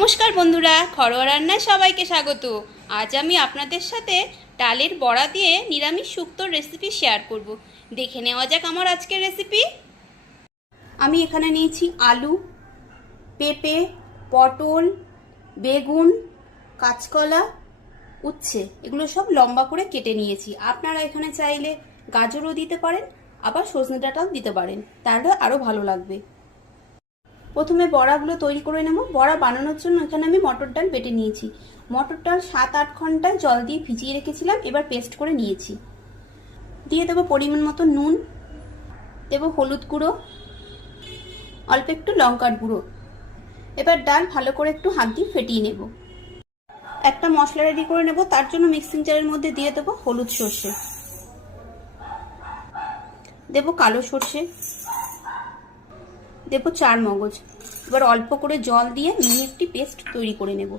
নমস্কার বন্ধুরা, ঘরোয়া রান্নায় সবাইকে স্বাগত। আজ আমি আপনাদের সাথে ডালের বড়া দিয়ে নিরামিষ শুক্তোর রেসিপি শেয়ার করব। দেখে নেওয়া যাক আমার আজকের রেসিপি। আমি এখানে নিয়েছি আলু, পেঁপে, পটল, বেগুন, কাঁচকলা, উচ্ছে, এগুলো সব লম্বা করে কেটে নিয়েছি। আপনারা এখানে চাইলে গাজরও দিতে পারেন, আবার সজনে ডাঁটাও দিতে পারেন, তাহলে আরও ভালো লাগবে। প্রথমে বড়াগুলো তৈরি করে নেব। বড়া বানানোর জন্য এখানে আমি মটর ডাল বেটে নিয়েছি। মটর ডাল 7-8 ঘন্টা জল দিয়ে ভিজিয়ে রেখেছিলাম, এবার পেস্ট করে নিয়েছি। দিয়ে দেবো পরিমাণ মতো নুন, দেবো হলুদ গুঁড়ো, অল্প একটু লঙ্কার গুঁড়ো। এবার ডাল ভালো করে একটু হাত দিয়ে ফেটিয়ে নেব। একটা মশলা রেডি করে নেব। তার জন্য মিক্সিং জারের মধ্যে দিয়ে দেবো হলুদ সর্ষে, দেবো কালো সর্ষে, দেবো চার মগজ। এবার অল্প করে জল দিয়ে মিহি একটি পেস্ট তৈরি করে নেব।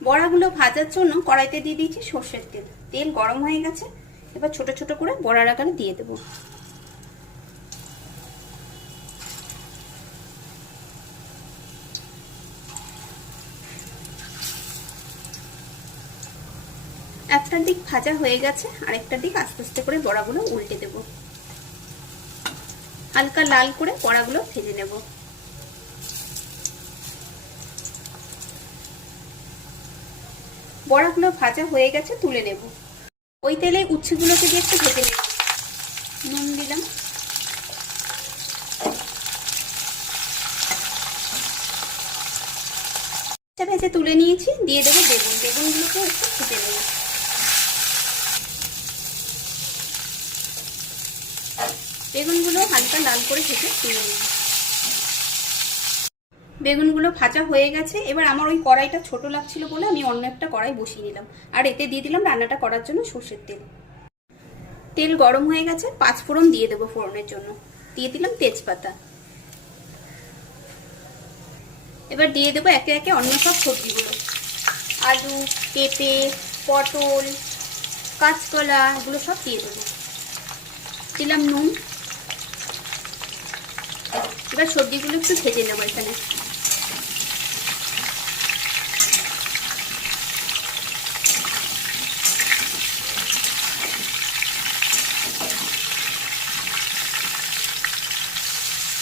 বড়াগুলো ভাজার জন্য কড়াইতে দিয়ে দিয়েছি সর্ষের তেল। তেল গরম হয়ে গেছে, এবার ছোট ছোট করে বড়ার আকারে দিয়ে দেব। একটা দিক ভাজা হয়ে গেছে, আরেকটা দিক আস্তে আস্তে করে বড়াগুলো উল্টে দেব। হালকা লাল করে বড়াগুলো ভেজে নেব। বড়াগুলো ভাজা হয়ে গেছে, তুলে নেব। ওই তেলে উচ্ছেগুলোকে দিয়ে একটু ভেজে নেব। নুন দিলাম, ভেজে তুলে নিয়েছি। দিয়ে দেবো বেগুন। বেগুনগুলোকে একটু ভেজে নেব। বেগুনগুলো হালকা লাল করে ভেজে তুলে নেব। বেগুনগুলো ভাজা হয়ে গেছে। এবার আমার ওই কড়াইটা ছোট লাগছিল বলে আমি অন্য একটা কড়াই বসিয়ে নিলাম, আর এতে দিয়ে দিলাম রান্নাটা করার জন্য সর্ষের তেল। তেল গরম হয়ে গেছে, 5 ফোড়ন দিয়ে দেবো ফোড়নের জন্য। দিয়ে দিলাম তেজপাতা। এবার দিয়ে দেবো একে একে অন্য সব সবজিগুলো। আলু, পেঁপে, পটল, কাঁচকলা, এগুলো সব দিয়ে দেবো। দিলাম নুন। এবার সবজিগুলো একটু ভেজে নেবো। এখানে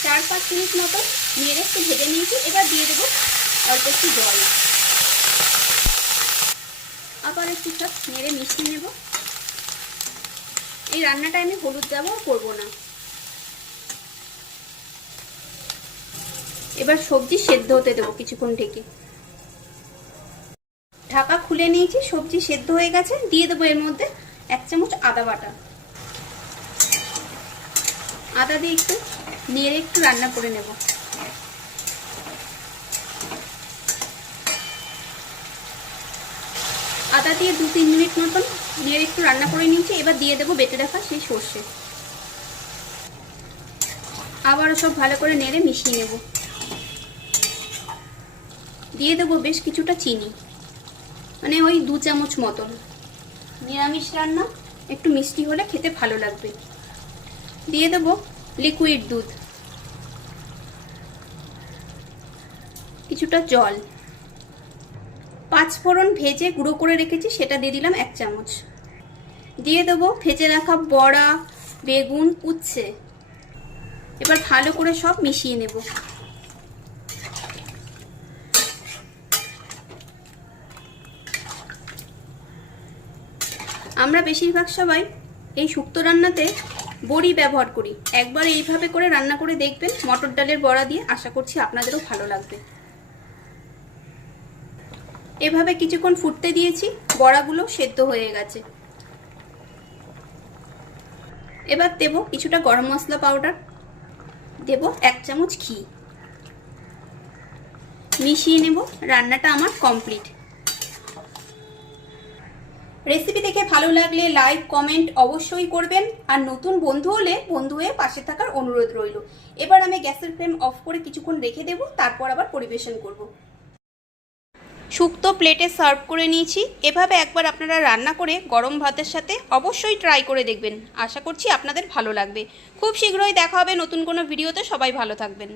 চার 5 মিনিট মতো নেড়ে একটু ভেজে নিয়েছি। এবার দিয়ে দেবো অল্প একটু জল। আবার একটু সব নেড়ে মিশিয়ে নেব। এই রান্নাটা আমি হলুদ ব্যবহার করবো না। এবার সবজি সেদ্ধ হতে দেবো কিছুক্ষণ ঢেকে। ঢাকা খুলে নিয়েছি, সবজি সেদ্ধ হয়ে গেছে। দিয়ে দেবো এর মধ্যে 1 চামচ আদা বাটা। আদা দিয়ে একটু নেড়ে একটু রান্না করে নেব। আদা দিয়ে 2-3 মিনিট মতন নেড়ে একটু রান্না করে নিয়েছি। এবার দিয়ে দেবো বেটে রাখা সেই সর্ষে। আবারও সব ভালো করে নেড়ে মিশিয়ে নেব। দিয়ে দেবো বেশ কিছুটা চিনি, মানে ওই 2 চামচ মতন। নিরামিষ রান্না একটু মিষ্টি হলে খেতে ভালো লাগবে। দিয়ে দেবো লিকুইড দুধ, কিছুটা জল। 5 ফোড়ন ভেজে গুঁড়ো করে রেখেছি, সেটা দিয়ে দিলাম 1 চামচ। দিয়ে দেবো ভেজে রাখা বড়া, বেগুন, উচ্ছে। এবার ভালো করে সব মিশিয়ে নেব। আমরা বেশিরভাগ সবাই এই শুক্তো রান্নাতে বড়ি ব্যবহার করি। একবার এইভাবে করে রান্না করে দেখবেন মটর ডালের বড়া দিয়ে, আশা করছি আপনাদেরও ভালো লাগবে। এভাবে কিছুক্ষণ ফুটতে দিয়েছি, বড়াগুলো সেদ্ধ হয়ে গেছে। এবার দেব কিছুটা গরম মশলা পাউডার, দেব 1 চামচ ঘি। মিশিয়ে নেব। রান্নাটা আমার কমপ্লিট। রেসিপি দেখে ভালো লাগলে লাইক কমেন্ট অবশ্যই করবেন, আর নতুন বন্ধু হলে বন্ধু হয়ে পাশে থাকার অনুরোধ রইল। এবার আমি গ্যাসের ফ্লেম অফ করে কিছুক্ষণ রেখে দেব, তারপর আবার পরিবেশন করব। শুক্তো প্লেটে সার্ভ করে নিয়েছি। এভাবে একবার আপনারা রান্না করে গরম ভাতের সাথে অবশ্যই ট্রাই করে দেখবেন। আশা করছি আপনাদের ভালো লাগবে। খুব শীঘ্রই দেখা হবে নতুন কোনো ভিডিওতে। সবাই ভালো থাকবেন।